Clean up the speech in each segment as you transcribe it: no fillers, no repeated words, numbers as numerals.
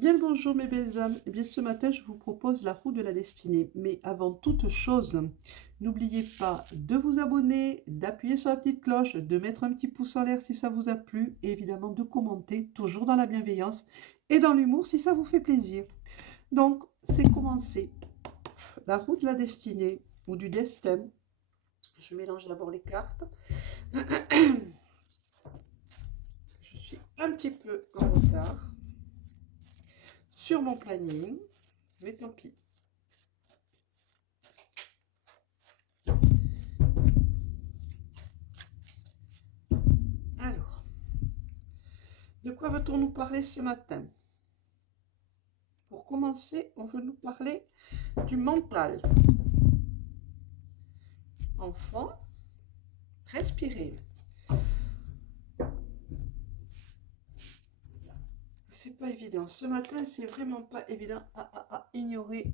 Bien le bonjour mes belles âmes. Eh bien ce matin je vous propose la roue de la destinée. Mais avant toute chose, n'oubliez pas de vous abonner, d'appuyer sur la petite cloche, de mettre un petit pouce en l'air si ça vous a plu et évidemment de commenter toujours dans la bienveillance et dans l'humour si ça vous fait plaisir. Donc c'est commencé. La roue de la destinée ou du destin. Je mélange d'abord les cartes. Je suis un petit peu en retard sur mon planning, mais tant pis. Alors, de quoi veut-on nous parler ce matin? Pour commencer, on veut nous parler du mental. Enfant, respirez. C'est pas évident. Ce matin, c'est vraiment pas évident à ignorer.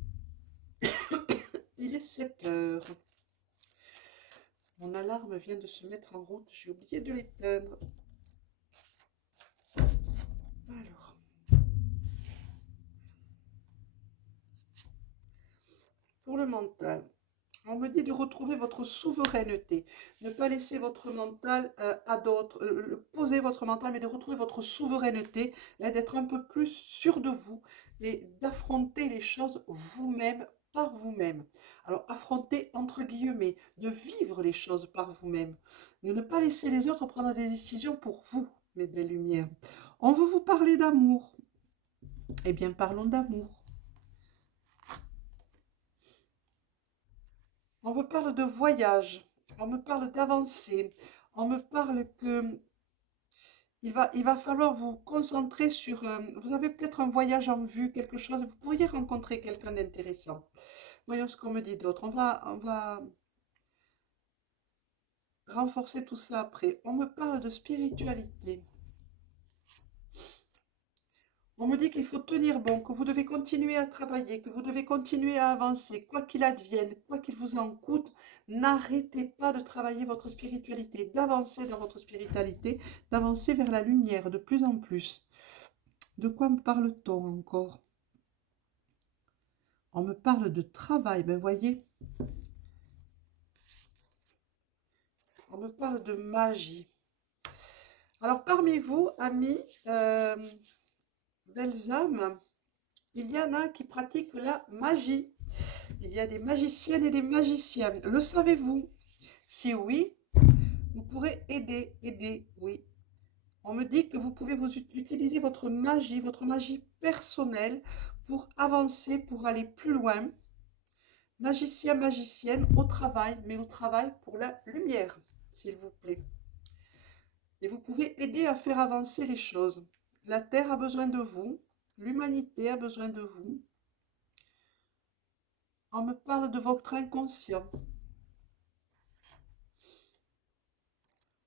Il est 7 heures. Mon alarme vient de se mettre en route. J'ai oublié de l'éteindre. Alors. Pour le mental. On me dit de retrouver votre souveraineté, ne pas laisser votre mental à d'autres, poser votre mental, mais de retrouver votre souveraineté, d'être un peu plus sûr de vous et d'affronter les choses vous-même, par vous-même. Alors, affronter entre guillemets, de vivre les choses par vous-même, de ne pas laisser les autres prendre des décisions pour vous, mes belles lumières. On veut vous parler d'amour. Eh bien, parlons d'amour. On me parle de voyage, on me parle d'avancée, on me parle que il va falloir vous concentrer sur... vous avez peut-être un voyage en vue, quelque chose, vous pourriez rencontrer quelqu'un d'intéressant. Voyons ce qu'on me dit d'autre. On va renforcer tout ça après. On me parle de spiritualité. On me dit qu'il faut tenir bon, que vous devez continuer à travailler, que vous devez continuer à avancer, quoi qu'il advienne, quoi qu'il vous en coûte, n'arrêtez pas de travailler votre spiritualité, d'avancer dans votre spiritualité, d'avancer vers la lumière de plus en plus. De quoi me parle-t-on encore? On me parle de travail, ben voyez, on me parle de magie. Alors parmi vous, amis, belles âmes, il y en a qui pratiquent la magie. Il y a des magiciennes et des magiciens. Le savez-vous? Si oui, vous pourrez aider, oui. On me dit que vous pouvez utiliser votre magie personnelle pour avancer, pour aller plus loin. Magicien, magicienne, au travail, mais au travail pour la lumière, s'il vous plaît. Et vous pouvez aider à faire avancer les choses. La Terre a besoin de vous, l'humanité a besoin de vous. On me parle de votre inconscient.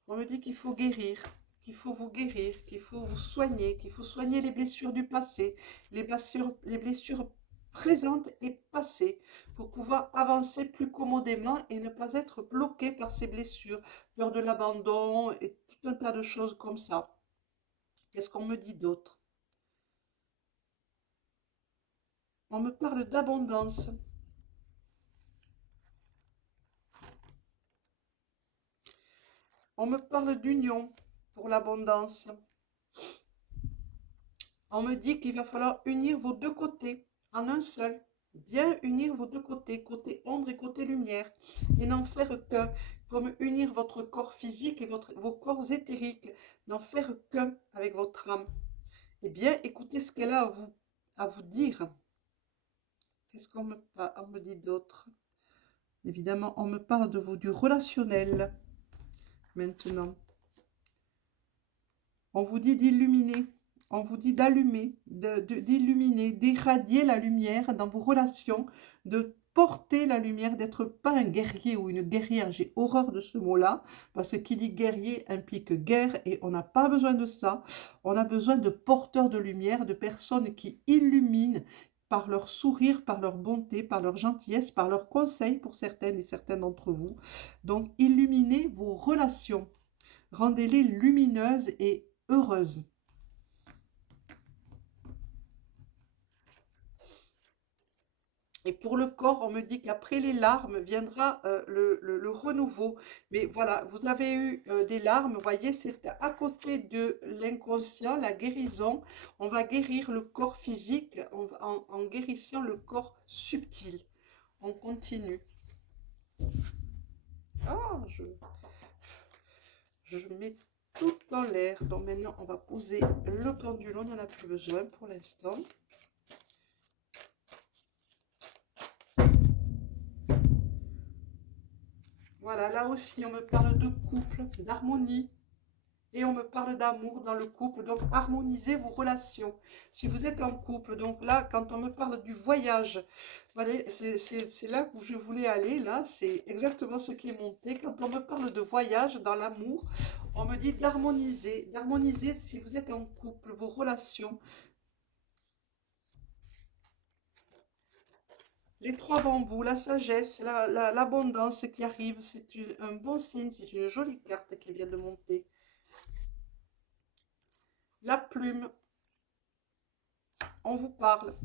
On me dit qu'il faut guérir, qu'il faut vous guérir, qu'il faut vous soigner, qu'il faut soigner les blessures du passé, les blessures présentes et passées, pour pouvoir avancer plus commodément et ne pas être bloqué par ces blessures, peur de l'abandon et tout un tas de choses comme ça. Qu'est-ce qu'on me dit d'autre? On me parle d'abondance. On me parle d'union pour l'abondance. On me dit qu'il va falloir unir vos deux côtés en un seul. Bien unir vos deux côtés, côté ombre et côté lumière. Et n'en faire qu'un. Comme unir votre corps physique et vos corps éthériques. N'en faire qu'un avec votre âme. Eh bien, écoutez ce qu'elle a à vous dire. Qu'est-ce qu'on me dit d'autre? Évidemment, on me parle de vous, du relationnel. Maintenant. On vous dit d'illuminer. On vous dit d'allumer, d'illuminer, d'irradier la lumière dans vos relations, de porter la lumière, d'être pas un guerrier ou une guerrière. J'ai horreur de ce mot-là, parce que qui dit guerrier implique guerre, et on n'a pas besoin de ça. On a besoin de porteurs de lumière, de personnes qui illuminent par leur sourire, par leur bonté, par leur gentillesse, par leurs conseils pour certaines et certains d'entre vous. Donc, illuminez vos relations. Rendez-les lumineuses et heureuses. Et pour le corps, on me dit qu'après les larmes viendra le renouveau. Mais voilà, vous avez eu des larmes, vous voyez, c'est à côté de l'inconscient, la guérison. On va guérir le corps physique en guérissant le corps subtil. On continue. Ah, je mets tout dans l'air. Donc maintenant, on va poser le pendule. On n'en a plus besoin pour l'instant. Voilà, là aussi, on me parle de couple, d'harmonie. Et on me parle d'amour dans le couple. Donc, harmonisez vos relations. Si vous êtes en couple, donc là, quand on me parle du voyage, voilà, c'est là où je voulais aller. Là, c'est exactement ce qui est monté. Quand on me parle de voyage dans l'amour, on me dit d'harmoniser. D'harmoniser si vous êtes en couple, vos relations. Les trois bambous, la sagesse, l'abondance qui arrive, c'est un bon signe, c'est une jolie carte qui vient de monter. La plume, on vous parle.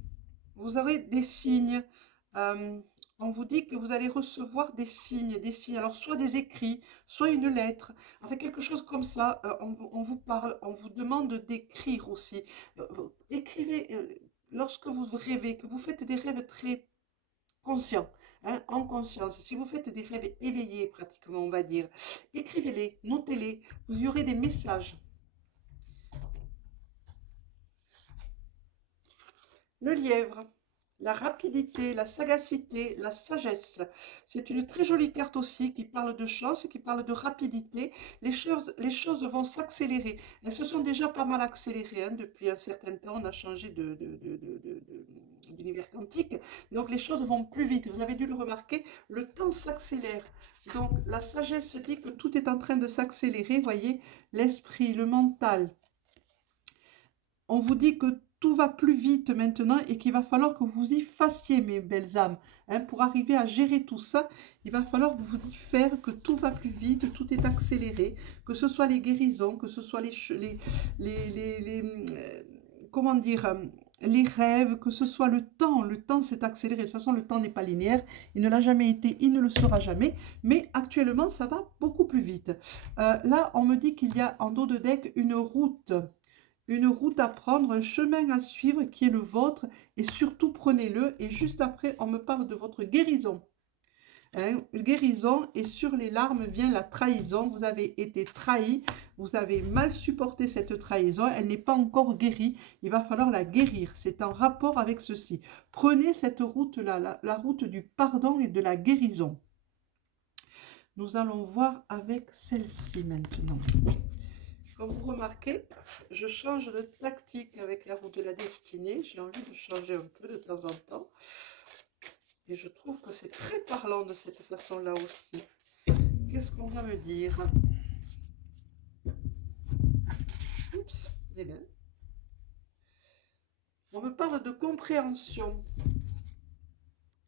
Vous aurez des signes. On vous dit que vous allez recevoir des signes, des signes. Alors, soit des écrits, soit une lettre. Enfin, quelque chose comme ça. On vous parle, on vous demande d'écrire aussi. Écrivez lorsque vous rêvez, que vous faites des rêves très conscients, hein, en conscience. Si vous faites des rêves éveillés, pratiquement, on va dire, écrivez-les, notez-les. Vous y aurez des messages. Le lièvre, la rapidité, la sagacité, la sagesse. C'est une très jolie carte aussi qui parle de chance, qui parle de rapidité. Les choses vont s'accélérer. Elles se sont déjà pas mal accélérées, hein, depuis un certain temps. On a changé d'univers quantique. Donc les choses vont plus vite. Vous avez dû le remarquer, le temps s'accélère. Donc la sagesse dit que tout est en train de s'accélérer. Voyez, l'esprit, le mental. On vous dit que tout va plus vite maintenant et qu'il va falloir que vous y fassiez, mes belles âmes. Hein, pour arriver à gérer tout ça, il va falloir vous y faire, que tout va plus vite, tout est accéléré, que ce soit les guérisons, que ce soit comment dire, les rêves, que ce soit le temps s'est accéléré. De toute façon, le temps n'est pas linéaire, il ne l'a jamais été, il ne le sera jamais, mais actuellement, ça va beaucoup plus vite. Là, on me dit qu'il y a en dos de deck une route à prendre, un chemin à suivre qui est le vôtre, et surtout prenez-le. Et juste après, on me parle de votre guérison. Hein, guérison, et sur les larmes vient la trahison. Vous avez été trahi, vous avez mal supporté cette trahison, elle n'est pas encore guérie, il va falloir la guérir. C'est en rapport avec ceci. Prenez cette route-là, la route du pardon et de la guérison. Nous allons voir avec celle-ci maintenant. Comme vous remarquez, je change de tactique avec la roue de la destinée. J'ai envie de changer un peu de temps en temps. Et je trouve que c'est très parlant de cette façon-là aussi. Qu'est-ce qu'on va me dire? Oups, eh bien. On me parle de compréhension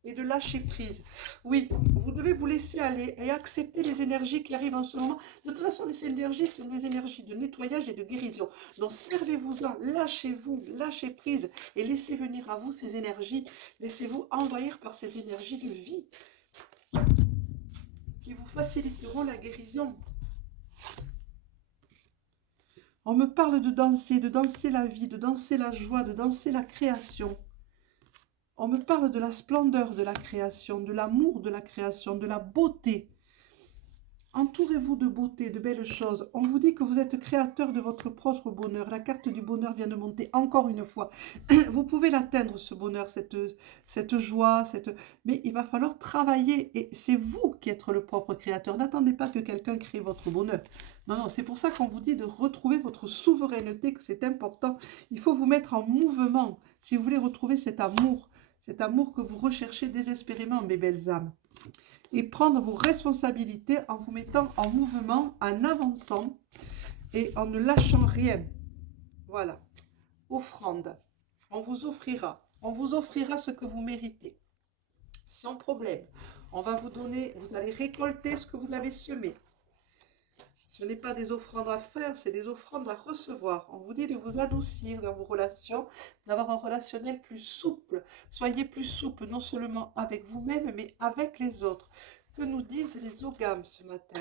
et de lâcher prise. Oui, vous devez vous laisser aller et accepter les énergies qui arrivent en ce moment. De toute façon, les énergies sont des énergies de nettoyage et de guérison. Donc, servez-vous-en, lâchez-vous, lâchez prise et laissez venir à vous ces énergies. Laissez-vous envahir par ces énergies de vie qui vous faciliteront la guérison. On me parle de danser la vie, de danser la joie, de danser la création. On me parle de la splendeur de la création, de l'amour de la création, de la beauté. Entourez-vous de beauté, de belles choses. On vous dit que vous êtes créateur de votre propre bonheur. La carte du bonheur vient de monter encore une fois. Vous pouvez l'atteindre, ce bonheur, cette joie, mais il va falloir travailler. Et c'est vous qui êtes le propre créateur. N'attendez pas que quelqu'un crée votre bonheur. Non, non, c'est pour ça qu'on vous dit de retrouver votre souveraineté, que c'est important. Il faut vous mettre en mouvement si vous voulez retrouver cet amour que vous recherchez désespérément, mes belles âmes. Et prendre vos responsabilités en vous mettant en mouvement, en avançant et en ne lâchant rien. Voilà. Offrande. On vous offrira ce que vous méritez. Sans problème. On va vous donner, vous allez récolter ce que vous avez semé. Ce n'est pas des offrandes à faire, c'est des offrandes à recevoir. On vous dit de vous adoucir dans vos relations, d'avoir un relationnel plus souple. Soyez plus souple, non seulement avec vous-même, mais avec les autres. Que nous disent les ogames ce matin?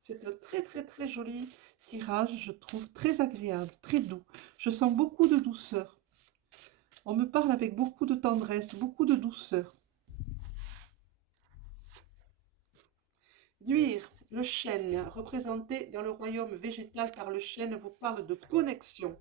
C'est un très très très joli tirage, je trouve, très agréable, très doux. Je sens beaucoup de douceur. On me parle avec beaucoup de tendresse, beaucoup de douceur. D'huire, le chêne, représenté dans le royaume végétal par le chêne, vous parle de connexion.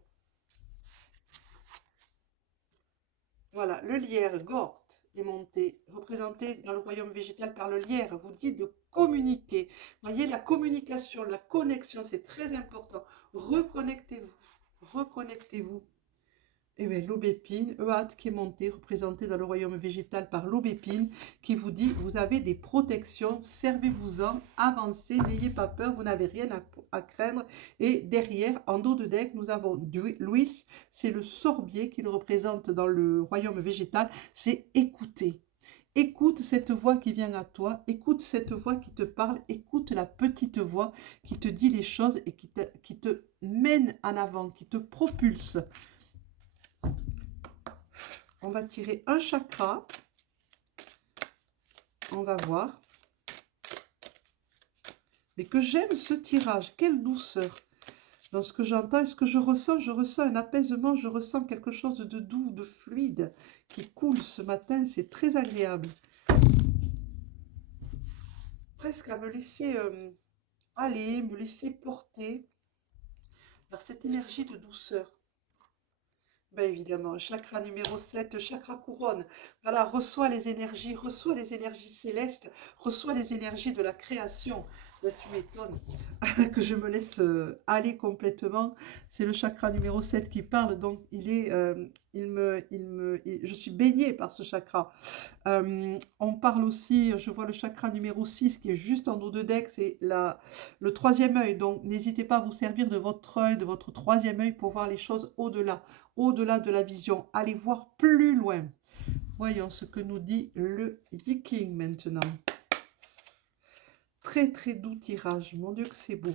Voilà, le lierre, Gort, est monté, représenté dans le royaume végétal par le lierre, vous dit de communiquer. Voyez, la communication, la connexion, c'est très important. Reconnectez-vous, reconnectez-vous. Et bien, l'aubépine, Eat qui est monté, représenté dans le royaume végétal par l'aubépine, qui vous dit, vous avez des protections, servez-vous-en, avancez, n'ayez pas peur, vous n'avez rien à craindre. Et derrière, en dos de deck, nous avons Louis, c'est le sorbier qui le représente dans le royaume végétal, c'est écouter. Écoute cette voix qui vient à toi, écoute cette voix qui te parle, écoute la petite voix qui te dit les choses et qui te mène en avant, qui te propulse. On va tirer un chakra. On va voir. Mais que j'aime ce tirage. Quelle douceur. Dans ce que j'entends et ce que je ressens un apaisement. Je ressens quelque chose de doux, de fluide qui coule ce matin. C'est très agréable. Presque à me laisser aller, me laisser porter par cette énergie de douceur. Ben évidemment, chakra numéro 7, chakra couronne. Voilà, reçois les énergies célestes, reçois les énergies de la création. Ben, tu m'étonnes que je me laisse aller complètement. C'est le chakra numéro 7 qui parle, donc je suis baignée par ce chakra. On parle aussi, je vois le chakra numéro 6 qui est juste en dos de deck, c'est le troisième œil. Donc n'hésitez pas à vous servir de votre œil, de votre troisième œil pour voir les choses au-delà de la vision. Allez voir plus loin. Voyons ce que nous dit le Yiking maintenant. Très très doux tirage. Mon Dieu que c'est beau.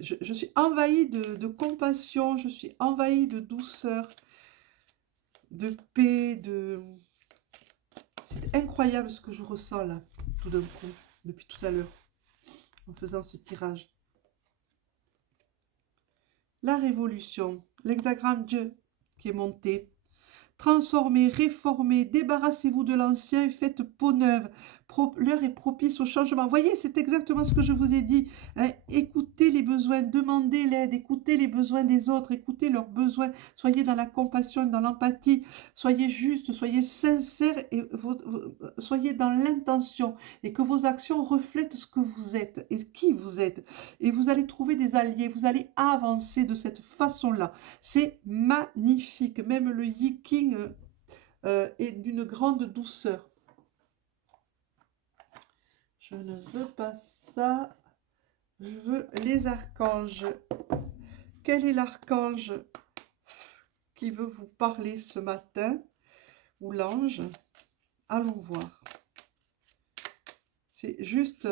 Je suis envahie de compassion, je suis envahie de douceur, de paix, C'est incroyable ce que je ressens là, tout d'un coup, depuis tout à l'heure, en faisant ce tirage. La révolution, l'hexagramme Dieu qui est monté. Transformez, réformez, débarrassez-vous de l'ancien et faites peau neuve. L'heure est propice au changement. Vous voyez, c'est exactement ce que je vous ai dit. Hein. Écoutez les besoins, demandez l'aide, écoutez les besoins des autres, écoutez leurs besoins. Soyez dans la compassion, dans l'empathie. Soyez juste, soyez sincère et soyez dans l'intention. Et que vos actions reflètent ce que vous êtes et qui vous êtes. Et vous allez trouver des alliés, vous allez avancer de cette façon-là. C'est magnifique. Même le Yiking est d'une grande douceur. Je ne veux pas ça. Je veux les archanges. Quel est l'archange qui veut vous parler ce matin? Ou l'ange? Allons voir. C'est juste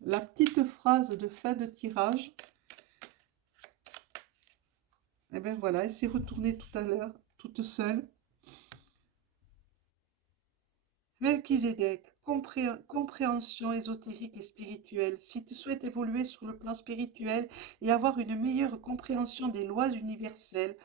la petite phrase de fin de tirage. Et bien voilà, elle s'est retournée tout à l'heure, toute seule. Melchizedek, compréhension ésotérique et spirituelle. Si tu souhaites évoluer sur le plan spirituel et avoir une meilleure compréhension des lois universelles,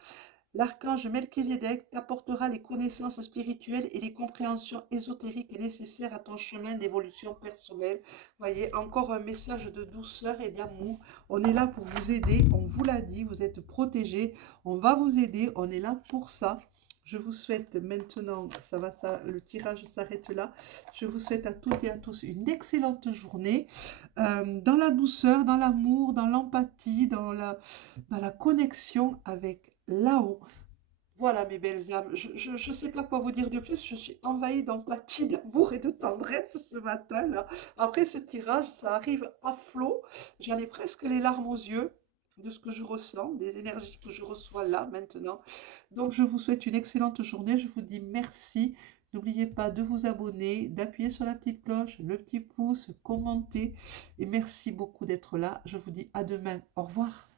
l'archange Melchizedek t'apportera les connaissances spirituelles et les compréhensions ésotériques nécessaires à ton chemin d'évolution personnelle. Voyez, encore un message de douceur et d'amour. On est là pour vous aider, on vous l'a dit, vous êtes protégés, on va vous aider, on est là pour ça. Je vous souhaite maintenant, le tirage s'arrête là. Je vous souhaite à toutes et à tous une excellente journée dans la douceur, dans l'amour, dans l'empathie, dans la connexion avec là-haut. Voilà mes belles âmes, je ne sais pas quoi vous dire de plus, je suis envahie d'empathie, d'amour et de tendresse ce matin là. Après ce tirage, ça arrive à flot, j'en ai presque les larmes aux yeux de ce que je ressens, des énergies que je reçois là maintenant. Donc je vous souhaite une excellente journée, je vous dis merci N'oubliez pas de vous abonner, d'appuyer sur la petite cloche, le petit pouce, commenter. Et merci beaucoup d'être là. Je vous dis à demain. Au revoir.